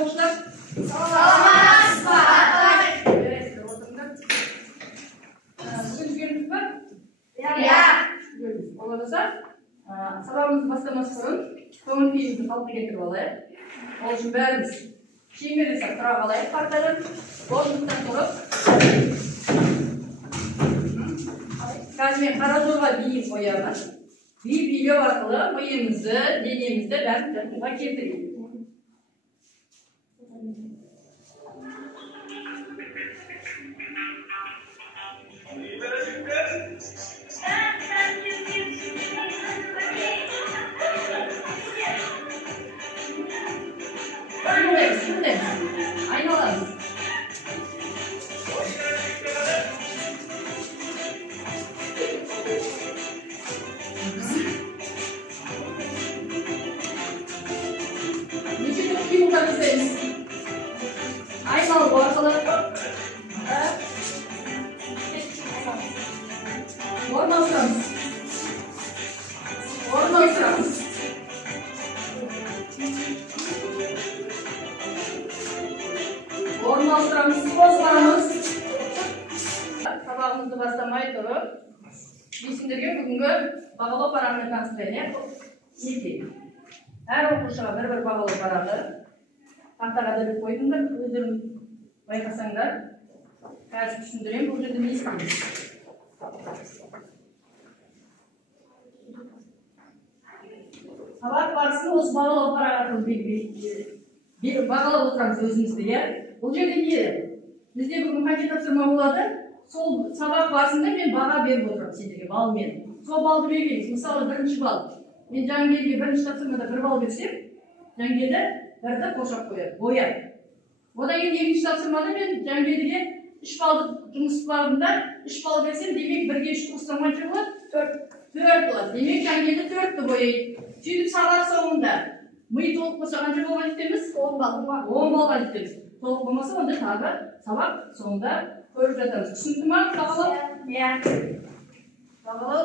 оқушылар? Саламатсыздар. Жарайсыздар, отырыңдар. Бүгін жүргеніміз бар? Иә. Болмаса, сабағымызды бастамас бұрын көңіл күйімізді қалпына келтіріп алайық. Ол үшін бәріміз шеңберлесіп тұра қалайық, партадан орындықтан тұрып. Қазір мен қара жолға биіп қоямын. Билеу арқылы миымызды, денемізді бәрін жақынға келтірейік. Айналамыз. Неше қимылдар жасаймыз. Айналып арқылы. Орын ауыстырамыз. Орын ауыстырамыз. Орын ауыстырамыз, қозғарамыз. Сабағымызды бастамай тұрып, сендерге бүгінгі бағалау парағымен таныстырайын. Әр оқушыға бір-бір бағалау парағы. Тақтаға да біліп қойдыңдар, өздерің байқасаңдар. Қазір түсіндірем, бұл жерде не істейміз? Сабақ барысын осы бағалау парағы арқылы бағалап отырамыз өзімізді, иә? Бұл жерде не? Бізде бүгін қанша тапсырма болады? Сол сабақ барысында мен баға беріп отырамын сендерге, балмен. Сол балды береміз. Мысалы, бірінші бал. Мен Жангелге бірінші тапсырмада 1 бал берсем, Жангелді бірді қошап қояды, бояды. Одан кейін екінші тапсырмада мен Жангелге 3 балды жұмыс бабында 3 бал берсем, демек 1-ге 3 қоссам қанша болады? 4 болады. Демек Жангелді 4-ті бояйды. Сөйтіп сабақ соңында ми толық болса қанша балға жетеміз? 10 балға жетеміз. Толық болмаса, онда тағы сабақ соңында көріп жатамыз. Түсінді ма? Бағалау? Иә. Бағалау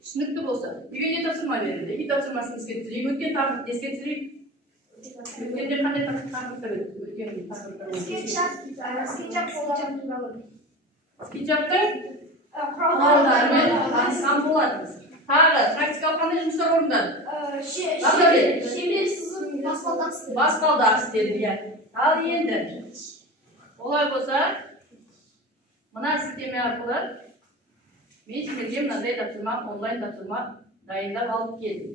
түсінікті болса. Үйге тапсырма берілді. 2 тапсырмасын еске түсірейік. Өткен тақырыпты еске түсірейік. Өткенде қандай тақырыптар еді? Скетчаптың құралдарымен танысқан боламыз. Тағы практикалық қандай жұмыстар орындады? Шеңбер сызып баспалдақ істеді, иә. Ал енді олай болса, мына сілтеме арқылы мен сендерге мынандай тапсырма, онлайн тапсырма дайындап алып келдім.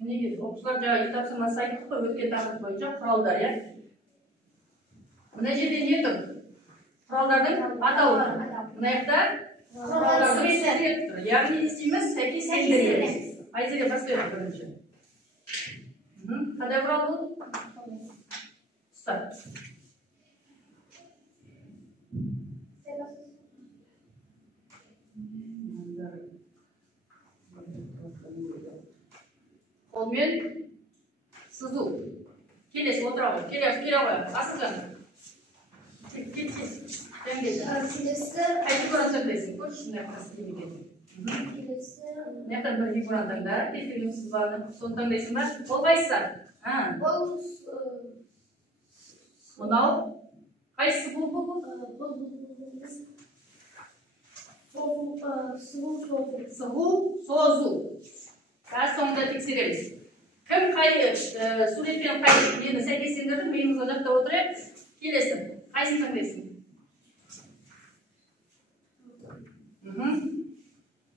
Мінекей, оқушылар жаңа тапсырмасы айттық қой, өткен тақырып бойынша құралдар, иә. Мына жерде не тұр? Құралдардың атауы. Мына жақта құралдардың суреттері тұр. Яғни не істейміз? Сәйкес келтіреміз. Айзере бастайық бірінші. Қандай құрал бұл? Ұста. Қолмен сызу. Келесі отыра ғой. Келе ғой. Асылжан. Қайсы құран сөйлесің? Көрші шындай қырасы демеген. Нектен бір фигуран таңда, кестеген сызбаны, соны таңдайсың ба? Ол қайсысы? Мынау? Қайсысы бұл? Сығу, созу. Қазір соңында тексереміз. Кім қай суретпен қай нені сәйкестендірді? Миымыз о жақта отырайық. Келесі. Қайсын таңдайсың?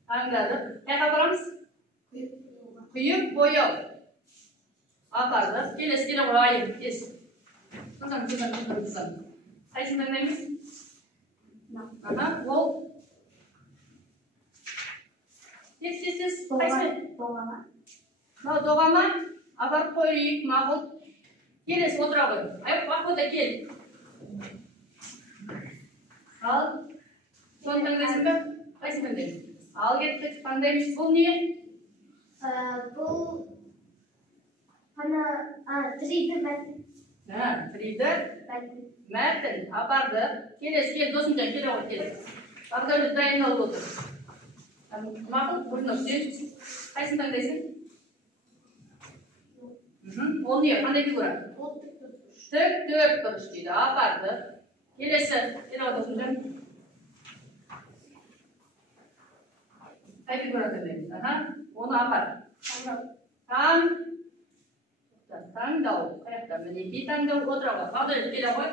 Таңдады. Қайқа барамыз? Құйып, бояу. Апарды. Келесі, келе ғой, айым. Кес. Қайсын таңдаймыз? Ол. Кес. Қайсын? Доғама. Апарып қойып, мағыл. Келесі, отыра ғой. Айып, бақыда кел. Ал. Соны таңдайсың ба? Қайсын таңдаймыз? Ал кеттік, таңдаймыз. Бұл не? Бұл 3D мәтін. 3D мәтін. Апарды. Келесі, кел, досымжан, келе ғой, кел. Бағдәулет дайындалып отыр. Мақұл, бұрын өтсен. Қайсын таңдайсың? Ол не? Қандай фигура? Тік төрт бұрыш дейді. Апарды. Келесі. Келе отырсыңдар. Қай фигура төлейміз? Оны апар. Таңдау. Қаяқта? Мінекей таңдау отырауға. Бағдайыз келе ғой.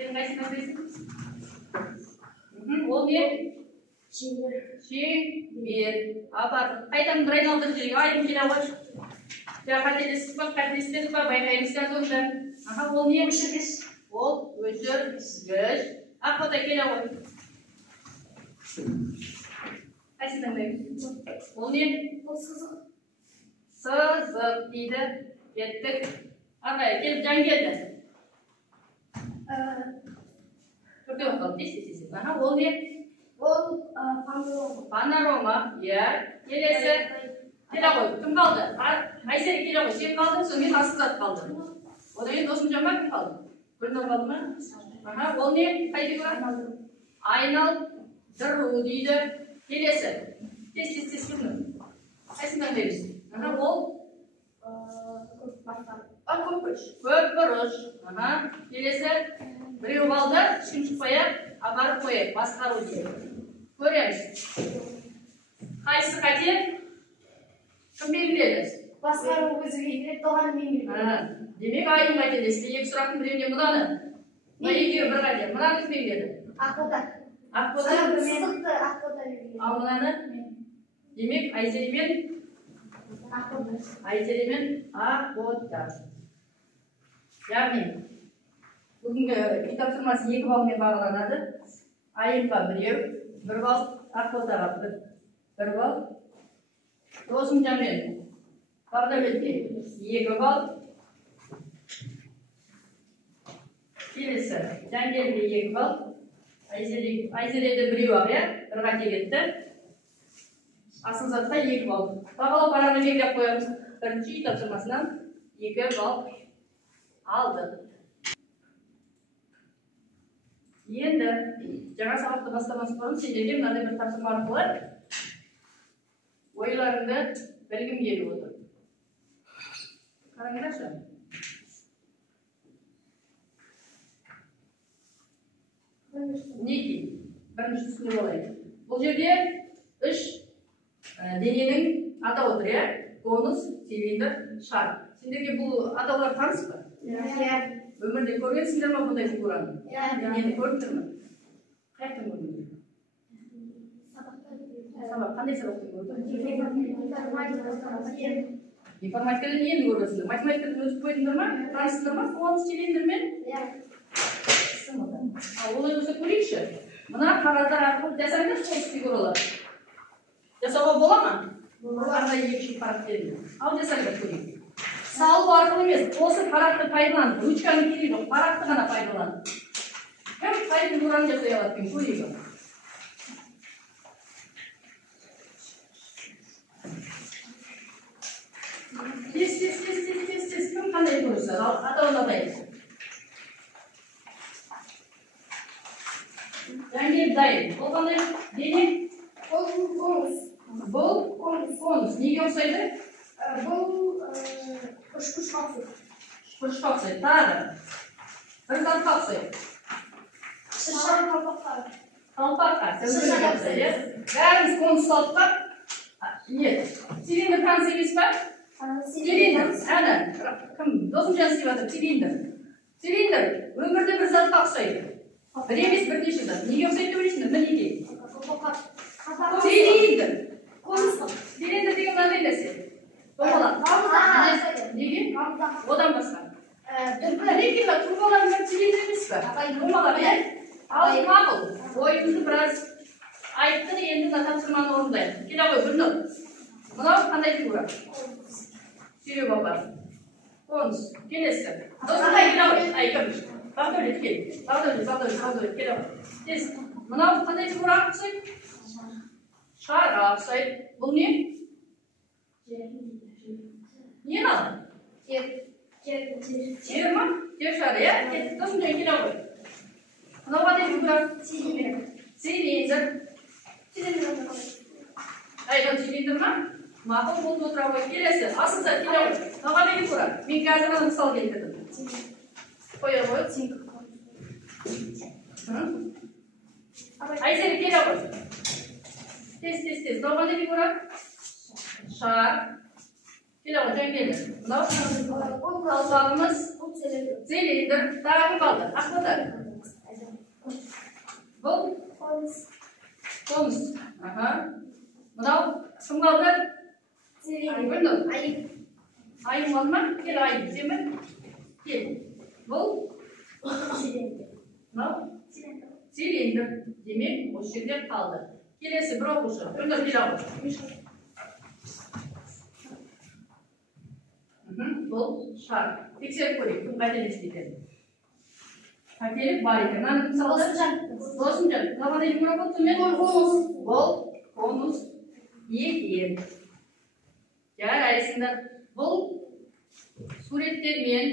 Сенің қайсың өтесің? Ол не? Шеңбер. Апар. Қайтадан бір айналдырып жүрейік. Айым келе ғой. Қателестік па, қателестік па, байқаймыз қазір. Ол не? Өшіргіш. Ол өшіргіш. Ақбота келе ғой. Қайсың таңдаймыз? Ол не? Ол сызық. Сызық дейді. Кеттік. Арқайы келіп жан келді. Төртеу қалды. Тез. Ол не? Ол панорома. Панорома. Иә. Келесі. Келе ғой. Кім қалды? Айсері келе ғой. Сен қалдың, сонымен Асылзат қалды. Одан кейін Досымжан ба кім қалды? Гүлнұр қалды ма? Ол не? Қай фигура? Айналдыру дейді. Келесі. Тез Гүлнұр. Қайсың таңдаймыз? Ол көпбұрыш. Келесі. Біреу қалды, ешкім шықпай-ақ, апарып қойып, басқару дейді. Көреміз. Қайсы қате? Кім белгіледі? Басқару өзі келеді, оған мен белгіледі. Демек айым қателесті. Екі сұрақтың біреуіне мынаны. Мына екеуі бір қате. Мынаны кім белгіледі? Ақбота. Ақбота? Сызықты Ақбота белгіледі. Ал мынаны? Демек Айзеремен? Ақбота. Айзеремен Ақбота. Яғни бүгінгі үй тапсырмасы 2 балмен бағаланады. Айымға 1 балл, Ақботаға 1 балл. Досымжанмен Бағдәулетке 2 балл. Келесі Жангелдіге 2 балл. Айзереде 1-ақ, иә? 1 қате кетті. Асылзатқа 2 балл. Бағалау параны белгілеп қоямыз. Бірінші үй тапсырмасынан 2 балл алды. Енді жаңа сабақты бастамас бұрын сендерге мынандай бір тапсырма арқылы ойларыңды білгім келіп отыр. Қараңдаршы. Мінекей, бірінші түсіне болайын. Бұл жерде 3 дененің атауы отыр, иә? Конус, цилиндр, шар. Сендерге бұл атаулар таныс па? Өмірде көргенсіңдер ма бұндай фигураны? Денені көрдіңдер ме? Қаяқтан көрдіңдер? Сабақ, қандай сабақтан көрдіңдер? Информатикадан нені көргенсіңдер? Математикадан өтіп қойдыңдар ма? Таныстыңдар ма? Конус, цилиндр мен? Олай болса көрейікші. Мына қағаздар арқылы жасаңдар сол фигуралар. Жасауға бола ма? Қандай екі парақ берді. Ал жасаңдар көрейік. Салу арқылы емес, осы парақты пайдалан. Ручканы керек жоқ, парақты ғана пайдалан. Кім қай фигураны жасай алады екен көрейік. Тез. Кім қандай көрсі? Атауын атайыз. Жангелді дайын. Ол қандай дене? Ол конус. Бұл конус. Неге ұқсайды? Бұл ұшқышқа ұқсайды. Ұшқышқа ұқсайды. Тағы. Бір затқа ұқсайды. Шыршаға қалпаққа. Қалпаққа. Бәріміз конус қалпаққа. Нет. Цилиндр таныс емес па? Цилиндр. Әні. Кім? Досымжан істеп жатыр. Цилиндр. Өмірде бір затқа ұқсайды. Бір емес бірнеше зат. Неге ұқсайды деп ойлайсыңдар? Мінекей. Цилиндр. Цилиндр деген мынандай нәрсе. Домалақ. Неге? Одан басқа. Мінекей ма? Турбалардың бір цилиндр емес па? Домалақ, иә? Ал мақұл. Ойымызды біраз айтты, енді мына тапсырманы орындайық. Келе ғой, Гүлнұр. Мынау қандай фигура? Сүйреп апар. Конус. Келесі. Досымжан келе ғой. Айқын. Бағдәулет кел. Бағдәулет келе ғой. Тез. Мынау қандай фигура ұқсайды? Шарға ұқсайды. Бұл не? Не мынау? Жер ма? Жер шары, иә? Досымжан келе ғой. Мынау қандай фигура? Цилиндр. Айқын цилиндр ма? Ma'qul bo'lib o'tira qo'y. Kelasi. Aslida keling. Naqadagi ko'radi. Men hozir mana misol keltirdim. Qo'ya qo'y. Aysel kela qo'y. Tez. Naqadagi ko'radi. Shar. Kela qo'y. Jangeldi. Bunday qalbimiz silindr. Taqib qoldi. Aqbota. Bu konus. Aha. Bunday kim qoldi? Silindr. Ayım olma. Gel ayım. Sen mi? Gel. Bu? Ne? Silindr. Demek o şekilde kaldı. Gelesi bir okuşu. Önde bir okuşu. Bu şart. Tekrar koyayım. Tüm kaderesiydi. Kaderik var idi. Ben misalda Dosuncan. Namada bir okuttu mu? Konus. Yer. Yani arasında bu suretlerмен,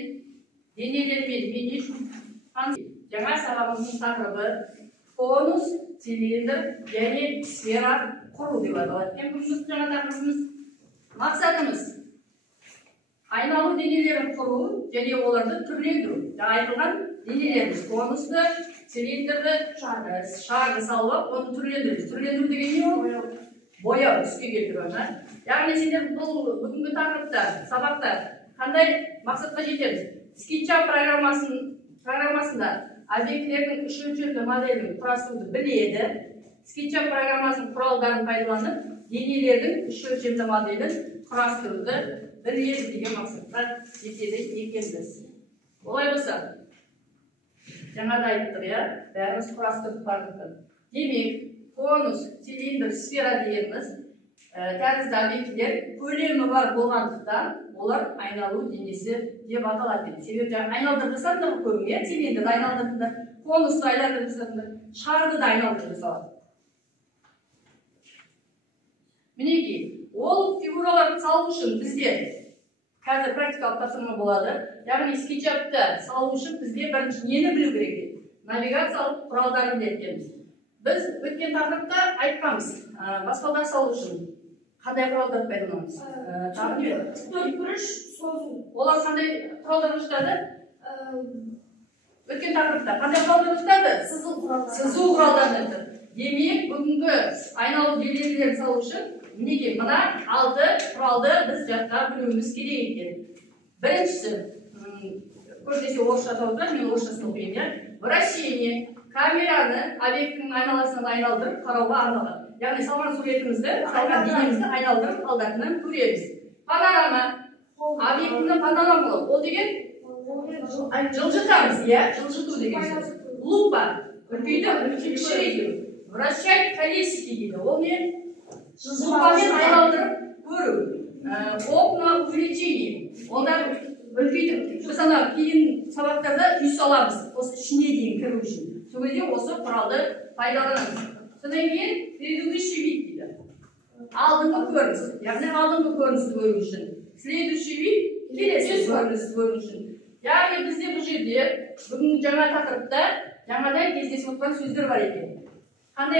denelerмен мен şu жаңа сабағымыздың тақырыбы конус, цилиндр және сфера құру деп аталады. Бүгінгі жаңа тақырыбымыз мақсатымыз айналу денелерін құру және оларды түрлендіру. Айтылған денелеріміз конусты, цилиндрді, шарды салып, оны түрлендіру. Түрлендіру деген не ол? Бояу, түске келтіру. Яғни сендер бұл бүгінгі тақырыпта, сабақта қандай мақсатқа жетеміз? SketchUp программасында объектілердің үш өлшемді моделін құрастыруды біледі. SketchUp программасының құралдарын пайдаланып, денелердің үш өлшемді моделін құрастыруды біледі деген мақсатқа жетеді екенбіз. Олай болса, жаңада айттық, бәріміз құрастырып бардық. Демек, конус, цилиндр, сфера дегеніміз тәрізді объектілер көлемі бар болғандықтан олар айналу денесі деп аталады. Себебі айналдырып жасадыңдар көбіне, цилиндрді айналдырдыңдар, конусты айналдырып жасадыңдар, шарды да айналдырып жасалады. Мінекей, ол фигураларды салу үшін бізде қазір практикалық тапсырма болады. Яғни SketchUp'ты салу үшін бізде бірінші нені білу керек? Навигациялық құралдарын білетінбіз. Біз өткен тақырыпта айтқанбыз, баспалдар салу үшін қандай құралдарды пайдаланамыз? Төртбұрыш, созу. Олар қандай құралдарды ұстады? Өткен тақырыпта қандай құралдарды ұстады? Сызу құралдарын. Демек, бүгінгі айналу денелерін салу үшін мінекей мына 6 құралды біз жаққа білуіміз керек екен. Біріншісі, көбінесе орысша аталып, мен орысшасын оқиын. Вращение. Камераны объектінің айналасынан айналдырып қарауға арналған. Яғни салған суретімізді, салған денемізді айналдырып алдарынан көреміз. Панорама. Объектінің панорама. Ол деген жылжытамыз, жылжыту деген сөз. Лупа. Үлкейді, кішірейту. Вращать колесики дейді. Ол не? Лупамен айналдырып көру. Окна увеличение. Онда үлкейді. Біз ана кейін сабақтарда үй саламыз. Осы ішіне дейін кіру үшін. Сол кезде осы құралды пайдаланамыз. Содан кейін предыдущий вид дейді. Алдыңғы көрініс. Яғни алдыңғы көріністі көру үшін. Следующий вид келесі көріністі көру үшін. Яғни бізде бұл жерде бүгін жаңа тақырыпта жаңадан кездесіп отырған сөздер бар екен. Қандай?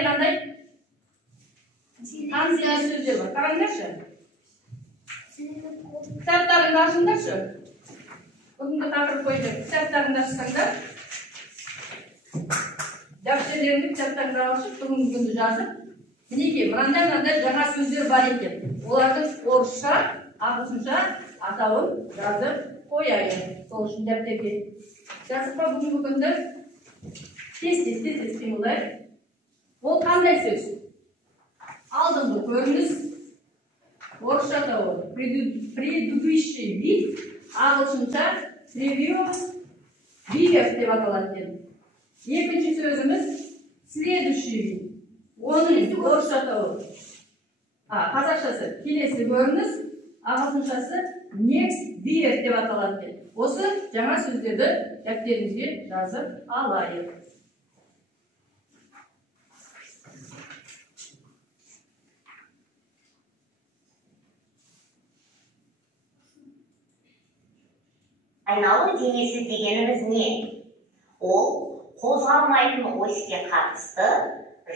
Танымсыз сөздер бар. Қараңдаршы. Кітаптарыңды ашыңдаршы. Бүгінгі тақырып бойынша кітаптарыңды ашсаңдар. Дәптерлеріңді кітаптарыңды ашып, бүгінгі күнді жазып. Мінекей, мынандай жаңа сөздер бар екен. Олардың орысша, ағылшынша атауын жазып қояйын. Сол үшін дәптерге жазып па бүгінгі күнді тез қимылдайық. Ол қандай сөз? Алдыңғы көрініс, орысша атауы предыдущий вид, ағылшынша previous viewers деп аталады. Екінші сөзіміз следующий вид. Оның орысша атауы. Қазақшасы келесі көрініс, ағылшыншасы next viewers деп аталады. Осы жаңа сөздерді дәптеріңізге жазып алайық. Айналу денесі дегеніміз не? Ол қозғалмайтын оське қатысты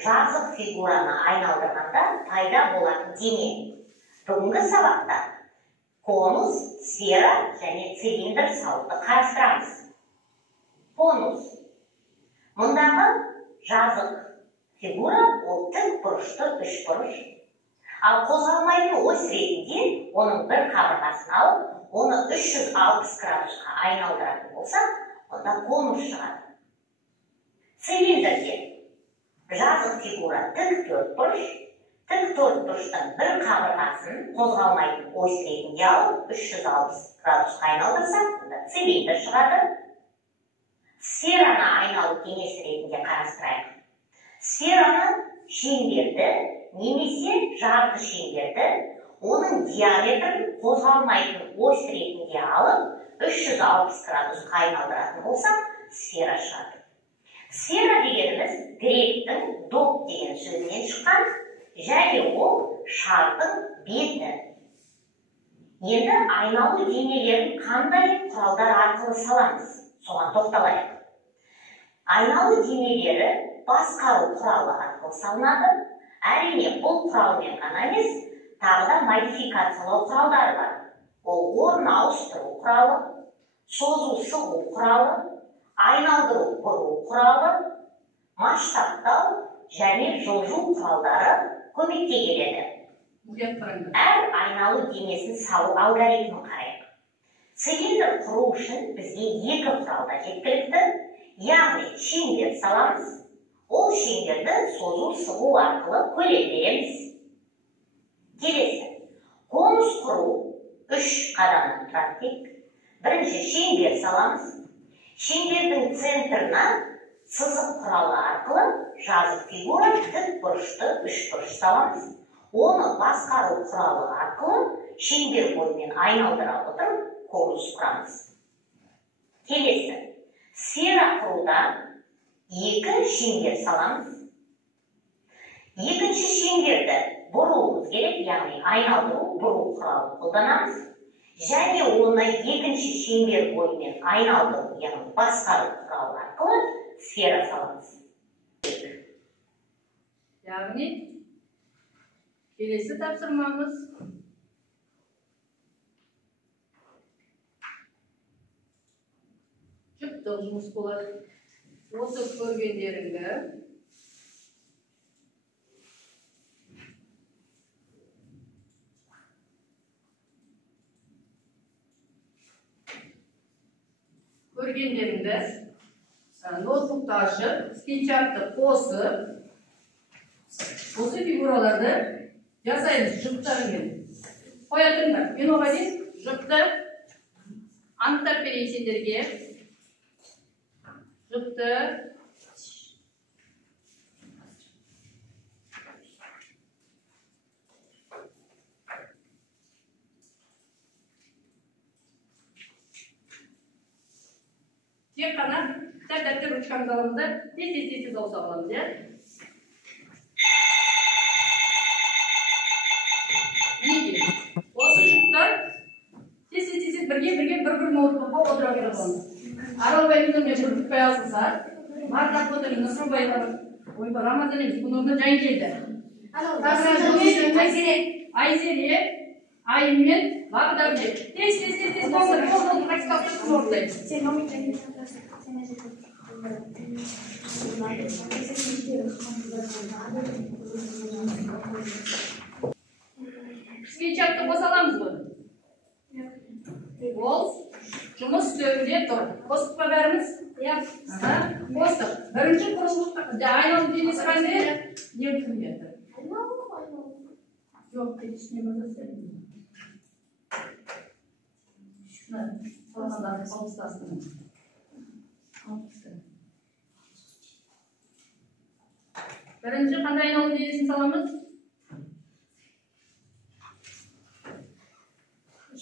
жазық фигураны айналдырғанда пайда болатын дене. Бүгінгі сабақта конус, сфера және цилиндр салуды қарастырамыз. Конус. Мұндағы жазық фигура ол тік бұрышты үшбұрыш. Ал қозғалмайтын ось ретінде оның бір қабырғасын алып, оны 360 градусқа айналдыратын болсақ, онда конус шығады. Цилиндрде жазық фигура тік төртбұрыш, тік төртбұрыштың бір қабырғасын қозғалмайтын ось ретінде алып, 360 градусқа айналдырсақ, онда цилиндр шығады. Сфераны айналу кеңесі ретінде қарастырайық. Сфераны шеңберді немесе жарты шеңберді оның диаметрін қозғалмайтын ось ретінде алып, 360 градусқа айналдыратын болсақ, сфера шығады. Сфера дегеніміз гректің доп деген сөзінен шыққан, және ол шардың беті. Енді айналу денелерін қандай құралдар арқылы саламыз? Соған тоқталайық. Айналу денелері басқару құралы арқылы салынады. Әрине, бұл құралмен ғана емес, тағы да модификациялау құралдары бар. Ол орын ауыстыру құралы, созу сығу құралы, айналдыру бұру құралы, масштабтау және жылжу құралдары көмекке келеді. Әр айналу денесін салу алгоритмін қарайық. Цилиндр құру үшін бізге екі құралда жеткілікті, яғни шеңбер саламыз, ол шеңберді созу сығу арқылы көлемдейміз. Келесі, конус құру 3 қадамнан тұрады. Бірінші шеңбер саламыз, шеңбердің центрына сызық құралы арқылы жазық фигура тік бұрышты үшбұрыш саламыз. Оны басқару құралы арқылы шеңбер бойымен айналдыра отырып конус құрамыз. Келесі, сфера құруда 2 шеңбер саламыз. Екінші шеңберді бұруымыз керек, яғни айналдыру бұру құралын қолданамыз. Және оны екінші шеңбер бойымен айналдыру, яғни басқару құралы арқылы сфера саламыз. Яғни, келесі тапсырмамыз жүптық жұмыс болады. Осы көргендеріңді ноутбукты ашып, скетчапты қосып, осы фигураларды жасаймыз жұптарымен. Қоятыңдар. Мен оған дейін жұпты анықтап берейін сендерге. Жұпты тек қана кітап дәптер ручкамызды аламыз да тез ауыса аламыз, иә? Мінекей, осы жұптар тез бірге бір ноутбукқа отыра береміз. Аралбайымызды мен бүркітпей алсынса, мартап отырын Насырбайлар, ойба, Рамазан емес, бұны орнына жайын келді. Айзере, Аймен, Бағдарбек. Тез, қолды практикалық тұрсын орындаймыз. Скетчапты қосаламыз бұл. Ол жұмыс үстелінде тұр. Қостық па бәріміз? Қостық. Бірінші құрылық айналым денесі қандай? Не кімдеді? Жоқ, ішіне базасымен. Қалғандарды алыстасын. Бірінші қандай айналым денесін саламыз?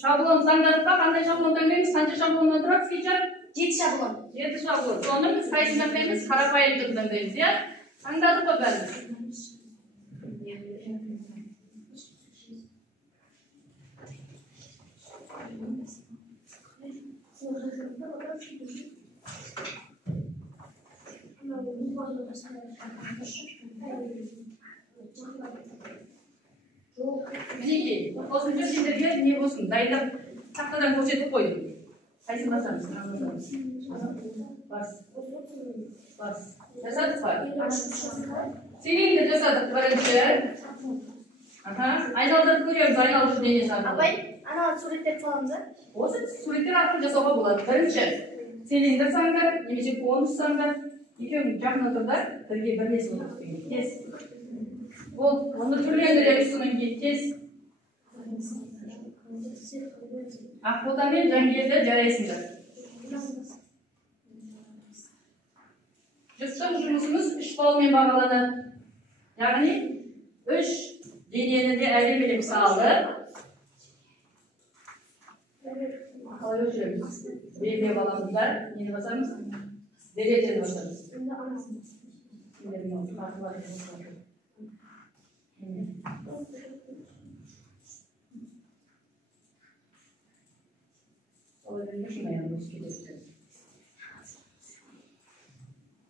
Шаблон таңдадық па? Қандай шаблон таңдаймыз? Қанша шаблоннан тұрады скетчап? 7 шаблон. 7 шаблон. Соны біз қайсысын таңдаймыз? Қарапайымдығын таңдаймыз, иә? Таңдадық па бәріміз? мінекей қосымша сендерге не болсын дайындап тақтадан көрсетіп қойдым. Қайсысын басамыз? Бас. Жасадық па? Цилиндр жасадық бірінші. Айналдырып көреміз, айналдырып денесі арқылы. Апай, ана суреттер саламыз, а? Осы суреттер арқылы жасауға болады. Бірінші цилиндр саңдар, немесе конус саңдар. Екеуің жақын отырдар, бірге бірлесіп отырып тез. Ол, оны түрлендіреміз содан кейін тез. Ақбота мен Жангелді жарайсыңдар. Жүздің жұмысымыз 3 балмен бағаланады. Яғни 3 денені де әлемелеп салып, қалай өшіреміз? Белге баламыздар, нені басамыз? Деретені басамыз.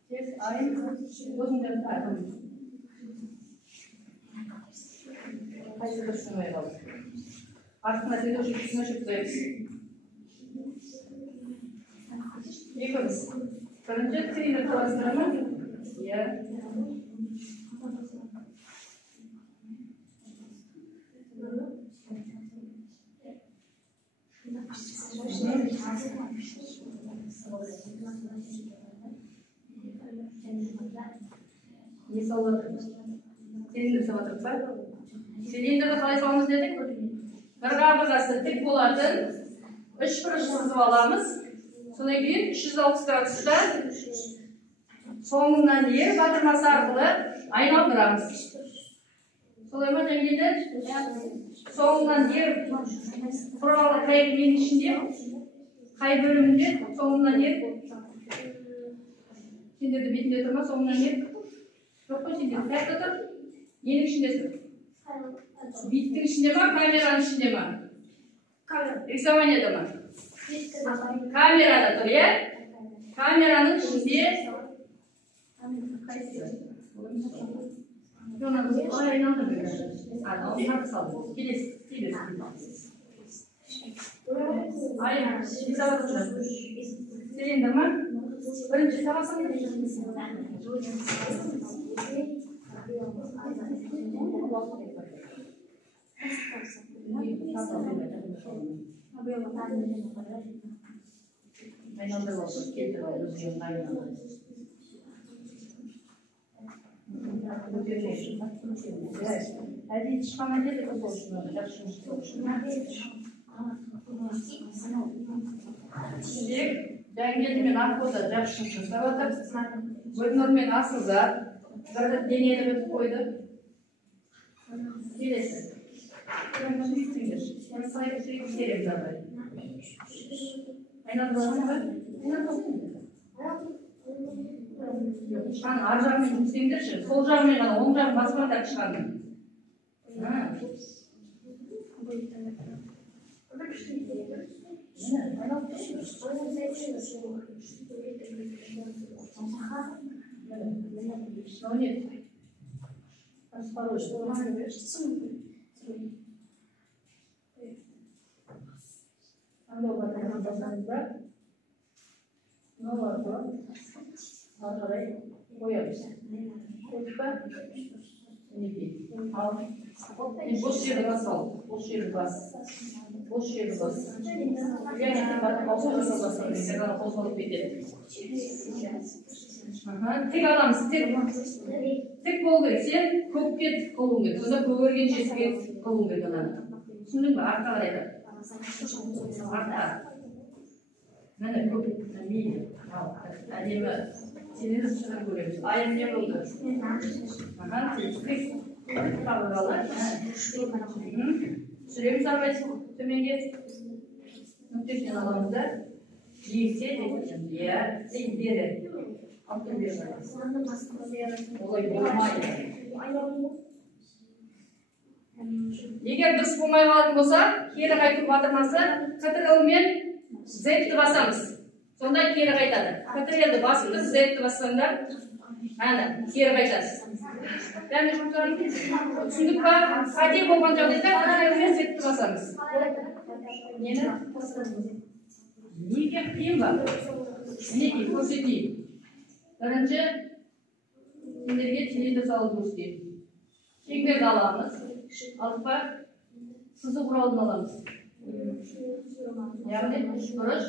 Tez ayın gözünden takım. Haydi dursunmaya kalır. Artık mesela şu üstüne çıktayız. Yıkımız. Karınca teyine kavastırma. Ya. Ne salladık? Silindir salladık. Silindirді қалай саламыз дедік? Бірға бірғасы тік болатын 3 бұрыш сызып аламыз. Содан кейін 360 градуста соңынан ері батырмасы арқылы айналдырамыз. Солай ма Жангелді? Соңынан ері құралы қайықменің ішінде қай бөлімінде соңынан ері сендерді бетінде тұрма, соңынан ері жоқ қой сендер қайықта тұр? Ненің ішіндесің? Биттің ішінде ма, камераның ішінде ма? Рисованияда ма? Камерада тұр, е? Камераның ішінде Силиндр ма? Бірінші сабасың Aynalı olsun, getir oldu, ziyon aynalı. Hadi çıkan hadi de olsun, yapışmış olsun. Şimdi Jangeli'nin Akbo'da yapışmışsın, savatak. Bölünürmen asılda, zaten deneyelim ötüp koydu. Gelesi. Ben sayı suyu biterim zaten. Aynalı olsun mu? Aynalı olsun mu? Yok, çıkan ar жағымен жұмыстеңдерші. Сол жағымен ғана, оң жағын баспаңдар çıkanды. Что нет? Осторожно. Ne var bu? Arkaya koyarız. Koyup al. Boş yeri bas al. Boş yeri bas. Boş yeri bas. Yani bak boş yeri bas. Mesela bozmalık bir Tek alamız, tek bol sen köpke kolun gerek. Onda kövergen jesiге kolun gerek ana. Түсіндің бе? Артқа қарайды. Артқа. Міне көп мейлі. Әдемі. Сенен шығарып көреміз. Айым не болды? Тек қабыр алды. Сүреміз арбайсыз төменге. Нүктесінен аламыз да. Жиексе деп иә, бері. Алып бері қараймыз. Олай болмайды. Егер дұрыс болмай қалатын болса, кері қайту батырмасы КТРЛ мен Z-ті басамыз. Сонда кері қайтады. КТРЛ-ді басыңыз, Z-ті бассаңдар, кері қайтасыз. Бәріне жұмыстарыңыз түсіндік па? Қате болған жағдайда университетті басамыз. Нені? Неге қиын ба? Мінекей, көрсетейін. Бірінші, сендерге цилиндр салу көрсетейін. Шеңберді аламыз. Алдық па? Сызық құралын аламыз. Яғни, бұрыш.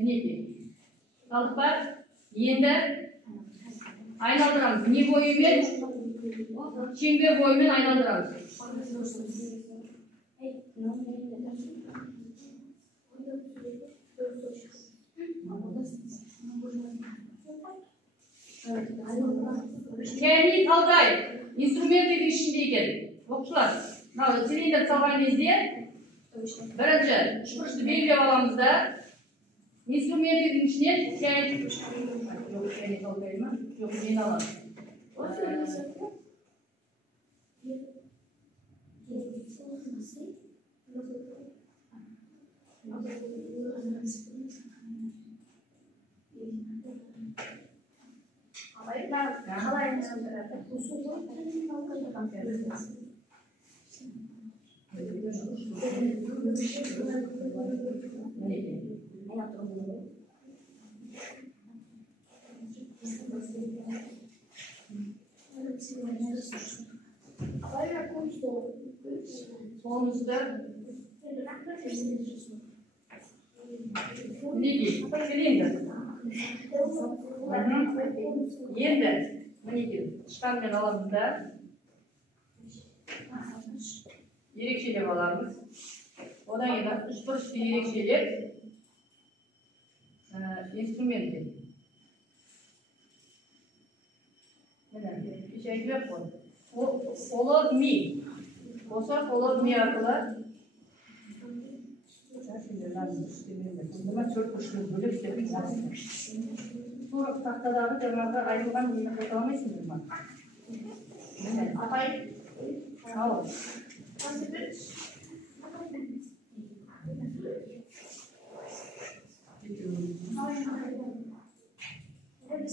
Мінекей. Алдық па? Енді айналдырамыз. Не бойымен? Шеңбер бойымен айналдырамыз. Кәне талдай. Инструменттердің ішінде екен. Оқушылар, мынау цилиндр салған кезде бірінші үшбұрышты белгілеп аламыз да инструменттердің ішінен кәне талдай ма? Жоқ, мен аламын. Солымызды мінекей, цилиндр. Енді мінекей, шыққанмен аламыз да ерекшелеп аламыз. Одан кейін үшбұрышты ерекшелеп инструментте. Еще айтып қой. Follow me. Болса, follow me арқылы тақтадағы жаңағы айтылған нені қайталамайсыңдар ма? Апай, ал. Бәрі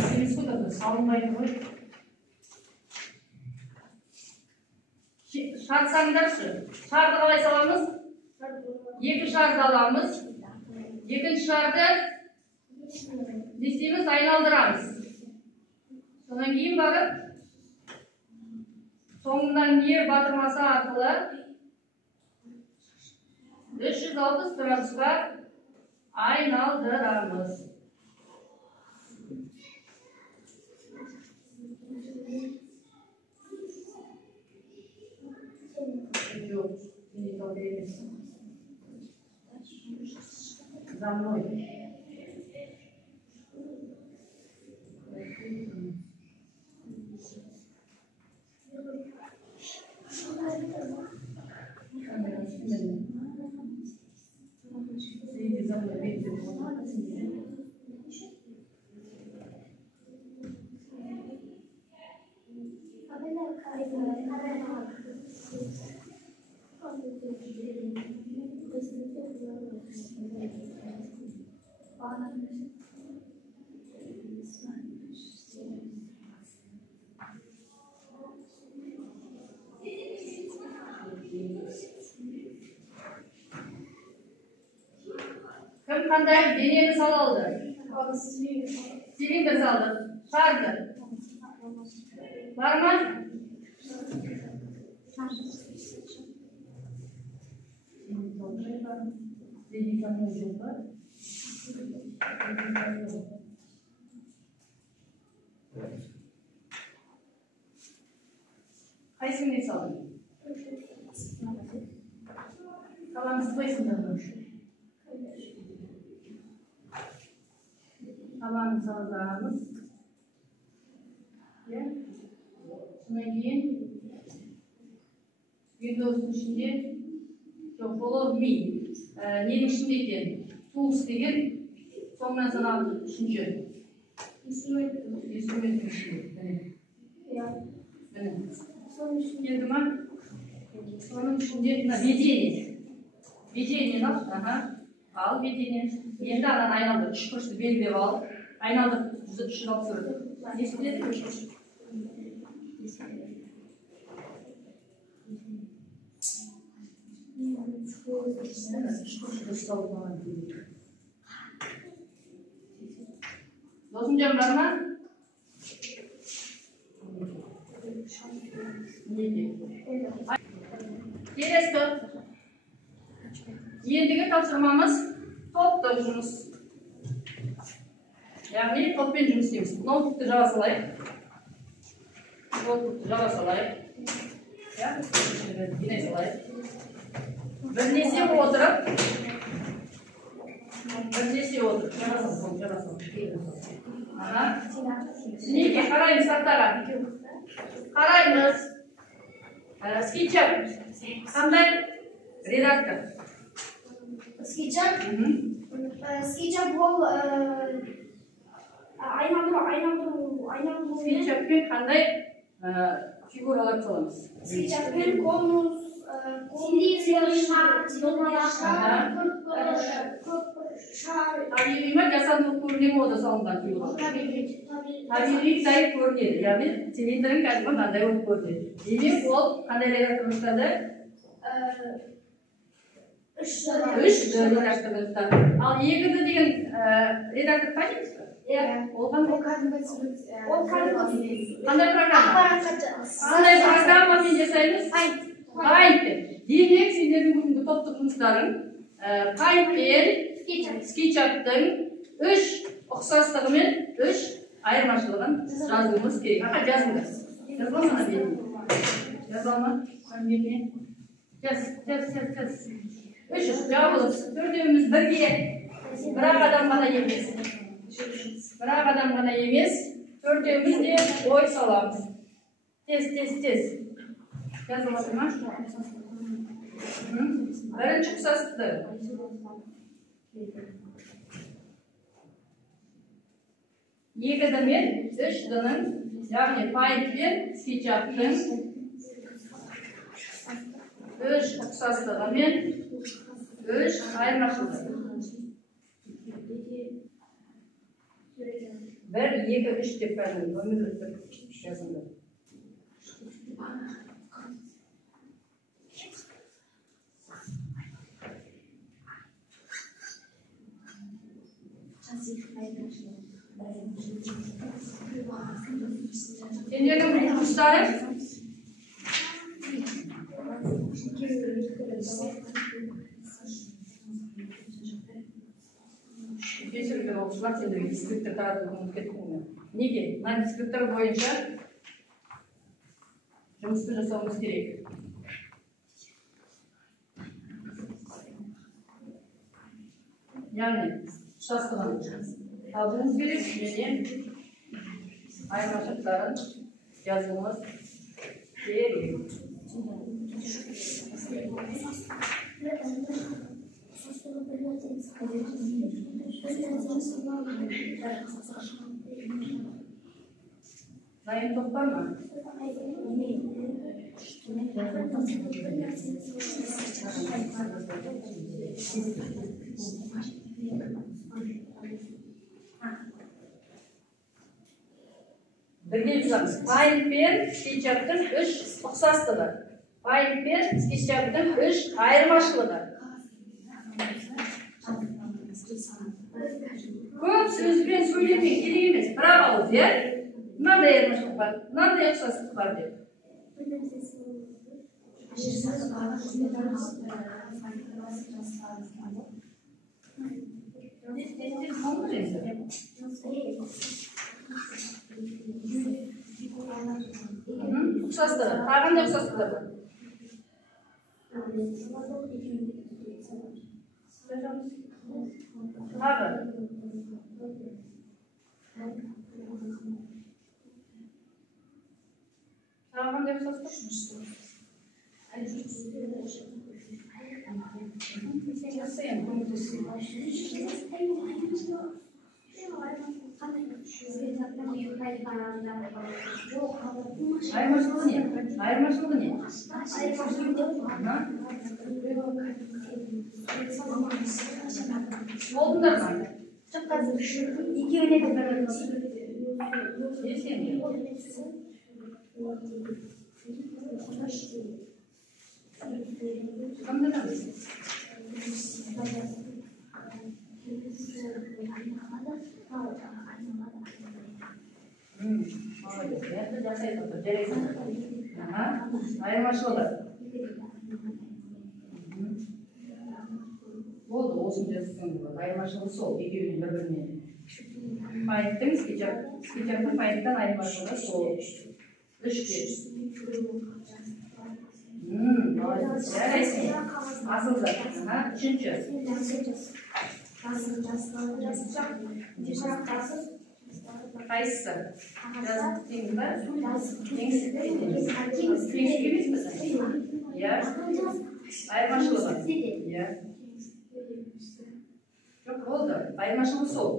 семіз қойды, салынбайды ғой. Шар саңдаршы. Шарды қалай саламыз? Екі шарды аламыз. Екінші шарды не істейміз? Айналдырамыз. Содан кейін барып соңынан ер батырмасы арқылы 360 градусқа айналдырамыз. Жоқ, не талдай емес. За мной. Следи за мной, видите? Кім қандай денені сала алды? Цилиндр салды. Шарды. Бар ма? Қайсыңмен салдың? Қаланы сызбайсыңдар ма? Қаланы саламыз. Содан кейін Windows'un ішінде follow me. Ненің ішінде екен? Tools деген соңынан саналды үшінші. Инструменттің ішінде. Міне. Келді ма? Onun içinde bedeni. Bedeni al. Aha. Al bedeni. Endi anan ayналдыр. Üç kuruştu belgilеп al. Ayналдыр. Жүзіп düşün алып sürdü. Ne söyledi mi? Dosumcan var mı? Келесі ендігі тапсырмамыз топтық жұмыс. Яғни топпен жұмыс істейміз. Ноутбукты жаба салайық. Ноутбукты жаба салайық. Жинай салайық. Бірнеше отырып. Жаба сал. Сінеке қараймыз сақтаға. Қараймыз. Скетчап. Қандай редактор? Скетчап ол айналдыру. Скетчаппен қандай фигуралар саламыз? Скетчаппен конус, табиғи ма жасандылық көріне мода салынған фигуралар? Табиғи жай көрінеді, яғни цилиндрің кәдімгі мынандай болып көрінеді. Демек ол қандай редактор ұстады? Үш редакторды ұстады. Ал екіді деген редактор қайсыңыз ба? Ол қандай программа? Қандай программамен жасаймыз? Paint'пен. Демек сендердің бүгінгі топтық жұмыстарың Paint'пен скетчаптың үш ұқсастығы мен үш айырмашылығын жазуымыз керек. Аға жазыңыз. Жазба мана берейін. Жаза ма? Жаз. Үш жабылып. Төртеуміз бірге. Бірақ адам ғана емес. Төртеуміз де ой саламыз. Тез. Жазылады ма? Бірінші ұқсастықты. Екіді мен үштінің, яғни Paint пен скетчаптың үш ұқсастығы мен үш айырмашылығы. Бір, екі, үш деп бәрін өмірлік жазылды. Sendердің жұмыстары кешіріңдер оқушылар, сендерге дискриптор таратуды ұмытып кеттіңдер. Неге? Мына дискриптор бойынша жұмысты жасауымыз керек. Яғни ұқсастығын табуымыз керек және айырмашылықтарын жазуымыз керек. Дайын топтар ма? Бірге жазамыз. Paint пен скетчаптың үш ұқсастығы. Paint пен скетчаптың үш айырмашылығы. Көп сөзбен сөйлемей керек емес, бірақ ауыз, иә? Мынандай айырмашылық бар, мынандай ұқсастық бар деп. Ұқсастығы, қандай ұқсастығы бар? Тағы. Қандай ұқсастығы? Айырмашылығы не? Айырмашылығы не? Болдыңдар ма? Екеуіне де бір Айырмашылығы. Болды, осыны жазсаң болады. Айырмашылығы сол, екеуінің бір-біріне. Пайыттың скетчаптың пайыттан айырмашылығы сол. Үште. Молодец. Жарайсың. Асыл зат. Үшінші. Қайсысы? Жазып теңіз ба? Теңіз емес пе? Иә. Айырмашылығы. Иә. Жоқ, болды. Айырмашылығы сол.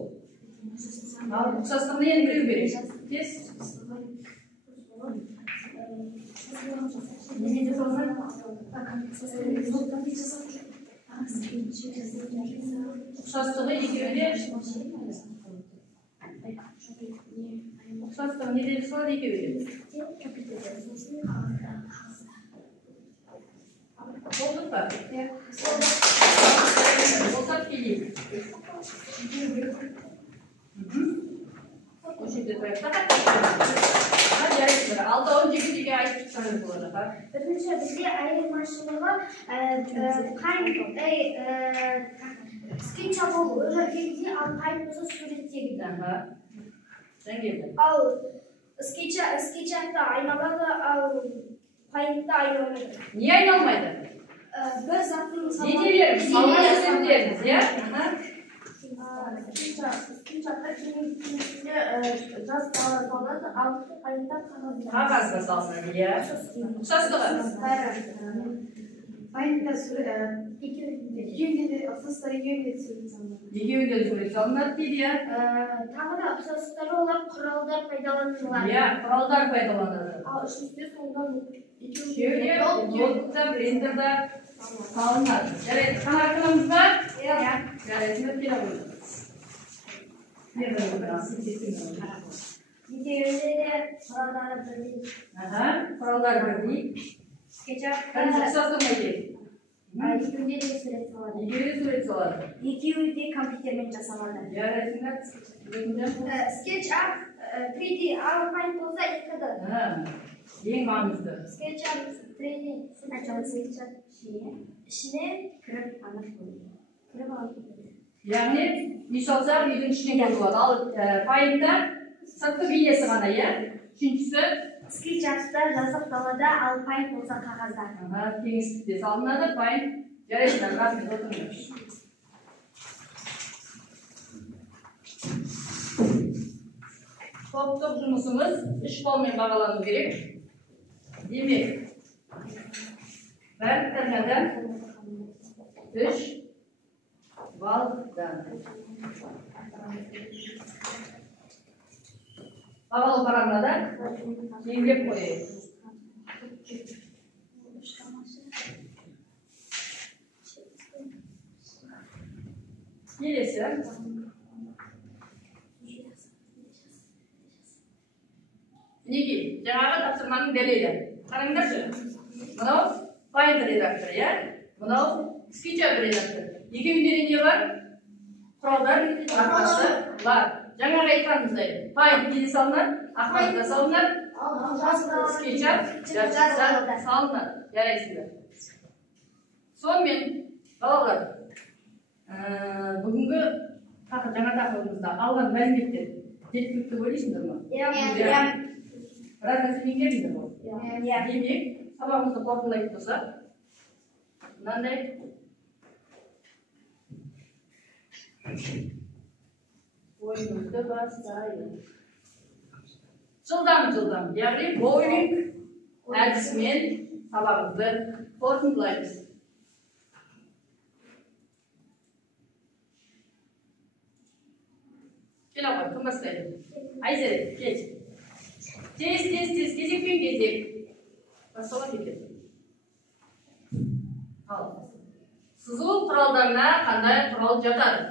Ал ұқсастығын енді біреу керек. Тез. Ұқсастығы екеуінде. Ұқсастығы не деп салады екеуінде? Болдық па? Болсақ келейік. Алтауын жеке-жеке айтып шығарып болады. Бірінші бізде айырмашылығы скетча ол өргенде, ал қайын болса суреттегіді. Ал скетчатта айналады, ал қайында айналмайды. Не айналмайды? Бір заттың скетчатта кеңістігінде жас салынады, ал қайында қағазға салынады, иә. Ұқсастығы? Қайында екеуінде ұқсастары екеуінде сурет салынады. Екеуінде сурет салынады дейді, иә. Тағы да ұқсастары олар құралдар пайдаланылады. Иә, құралдар пайдаланады. Ал үшіншісінде сонда Үшеуде ноутбукта, принтерда салынады. Жарайды, қанарқынымыз ба? Иә. Жарайды, келе қойды. Екеуінде де құралдары бірдей. Құралдар бірдей. Бірінші ұқсастығы не дейді? Екеуінде де сурет салады. Екеуі де сурет салады. Екеуі де компьютермен жасалады. Жарайсыңдар. SketchUp 3D ал қайын болса 2D. Ең маңызды. SketchUp 3D ішіне кіріп анық болады. Яғни үй салсақ үйдің ішіне кіріп болады. Ал пайымда сыртқы бейнесі ғана, иә? Үшіншісі SketchUp'та жазық далада, ал пайым болса қағазда. Кеңістікте салынады, пайым. Жарайсыңдар, рахмет, отырыңдар. Топтық жұмысымыз 3 балмен бағалану керек. Демек, бәрі тәрмәді 3 балдан. Бағалау парағына да еңбек қойайық. Келесі. Мінеки, жаңағы тапсырманың дәлелі. Қараңдаршы. Мынау Paint редакторы, иә? Мынау SketchUp редакторы. Екеуінде не бар? Құралдар ақпасы бар. Жаңағы айтқанымыздай, Paint неде салынады? Ақпасында салынады. SketchUp жазықта салынады. Жарайсыңдар. Сонымен, балалар, бүгінгі жаңа тақырыбымызда алған мәліметтер жеткілікті ойлайсыңдар ма? Иә. Біраз нәрсе меңгердіңдер ғой? Иә. Демек, сабағымызды қорытындылайтын болсақ, мынандай ойынымызды бастайық. Жылдам, яғни боулинг әдісімен сабағымызды қорытындылаймыз. Gel abla, kım başlayalım. Ayşe, geç. Tez, gezekten gezek. Başlayalım edelim. Al. Sızу құралдарына қандай құрал жатады?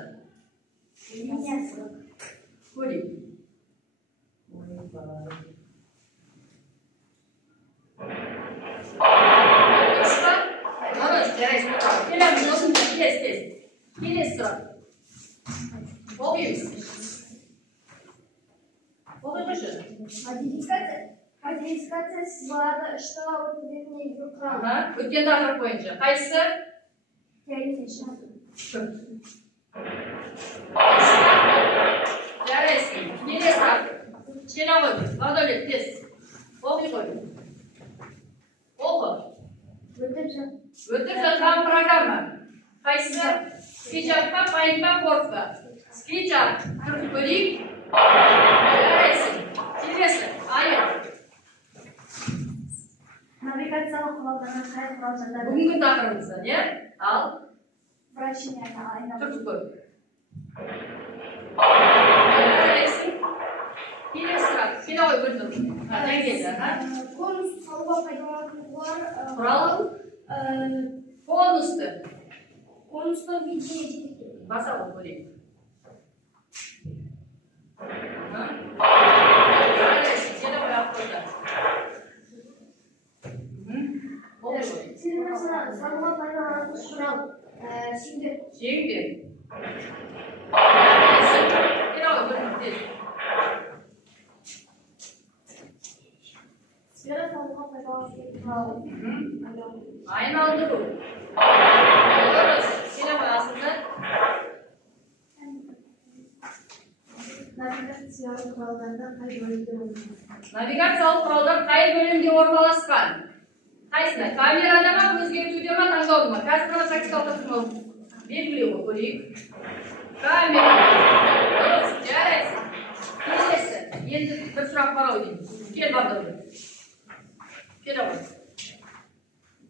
Көрейік. Келеміз, осында, тез. Келесі сұрақ. Оқимыз. Оқиғышы. Кодификация сызбаларды іштіға өтудегі негізгі құрал. Өткен тақырып бойынша. Қайсысы? Жарайсың. Келесі сұрақ. Кішкене қой. Бағдәулет, тез. Оқи қой. Оқы. Өтіп жатқан программа. Қайсысы? Скетчап па, Paint па, Word па? Скетчап. Көрейік. Жарайсың. Келесі. Айыр. Навигациялық құралдарына қай құрал жатады? Бүгінгі тақырыбымыздан, иә? Ал. Вращение айналу. Тұрып көр. Жарайсың. Келесі сұрақ. Сен ой көрдім. Қандай келді? Конус салуға пайдаланылған Құрал. Конусты. конустар видение жетектейді. Баса ғой көрейік. Сені қойып қойды. Телемасына салуға пайдаланылған құрал шеңбер. Шеңбер. Сені ой көрдім. Сфера салуға пайдаланылған құрал. Айналдыру. Сені қой астында. Навигациялық құралдарда қай бөлімде орналасқан? Навигациялық құралдар қай бөлімде орналасқан? Қайсында? Камерада ма, өзгертуде ма, таңдауда ма? Қазір ғана практикалық тапсырма белгілеу ғой, көрейік. Камера. Дұрыс, жарайсың. Келесі. Енді бір сұрақ бар ау дейміз. Кел Бағдәулет. Кел ау.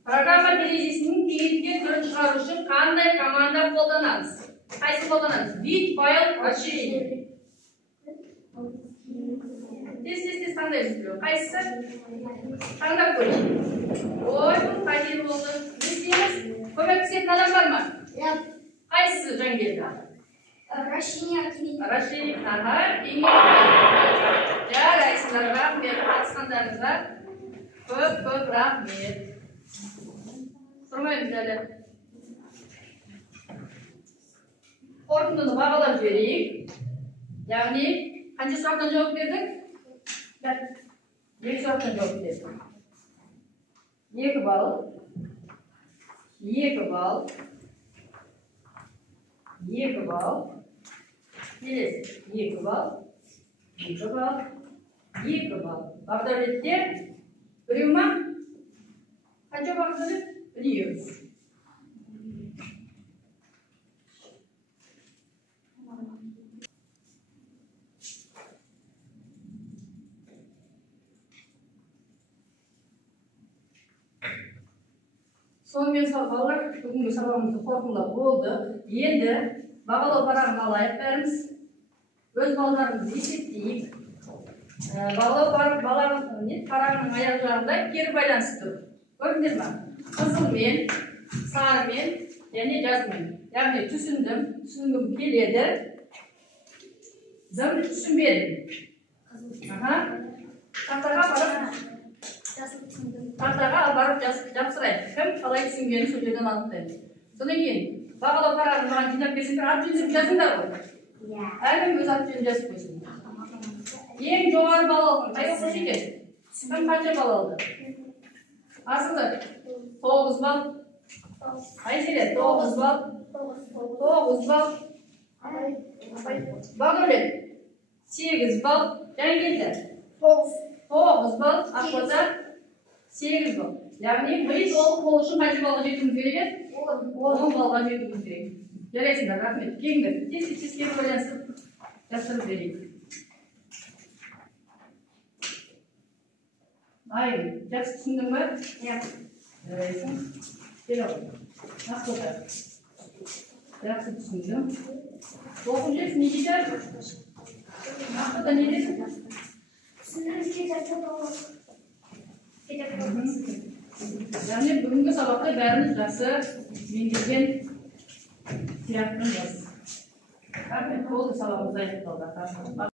Программа терезесінің кеңейткен түрін шығару үшін қандай команда қолданамыз? Қайсы қолданамыз? Bit, файл, расширение. Тез таңдаймыз біреу. Қайсысы? Таңдап көрейік. Ой, бұл қайден болды. Не істейміз? Көмектесетін адам бар ма? Қайсысы Жангелді? Расширение кеңейту. Расширение. Кеңейту. Жарайсыңдар, рахмет. Қатысқандарыңызға көп рахмет. Сұрмаймыз әлі. Қорытындыны бағалап жіберейік. Яғни, қанша сұрақтан жауап бердік? Екі сұрақтан жауап бердік. 2 балл. 2 балл. 2 балл. Келесі. 2 балл. 2 балл. 2 балл. Бағдәулетте біреу ма? Қанша Бағдәулет? Біреу. Сонымен балалар, бүгінгі сабағымызды қорытындылап болды. Енді бағалау парағын алайық бәріміз. Өз балаларымызды есептейік. Бағалау парағының аяқ жағында кері байланысты тұр. Көрдіңдер ме? Қызылмен, сарымен және жасылмен. Яғни түсінгім келеді. Зым түсінбедім. Тақтаға барып жапсырайық. Кім қалай түсінгенін сол жерден анықтаймыз. Содан кейін бағалау парағын маған жинап берсеңдер, аты жөнін жазыңдар ғой. Әркім өз аты жөнін жазып қойсын. Ең жоғары балл алған қай оқушы екен? Кім қанша балл алды? Асылды 9 балл. Айселе 9 балл. 9 балл. Бағдәулет 8 балл. Жангелді 9 балл. Ақбота 8 балл. Яғни біз ол қол үшін қанша балға жетуіміз керек? 10 балға жетуіміз керек. Жарайсыңдар, рахмет. Келіңдер. Тез кері байланыстырып жастырып берейік. Айым, жақсы түсіндің бе? Иә. Жарайсың. Кел ал. Ақбота. Жақсы түсіндім. Оқып жүрсің, не жетер? сабақта бәріміз жақсы меңгерген сияқтымыз. Рахмет, болды сабағымыз аяқталды.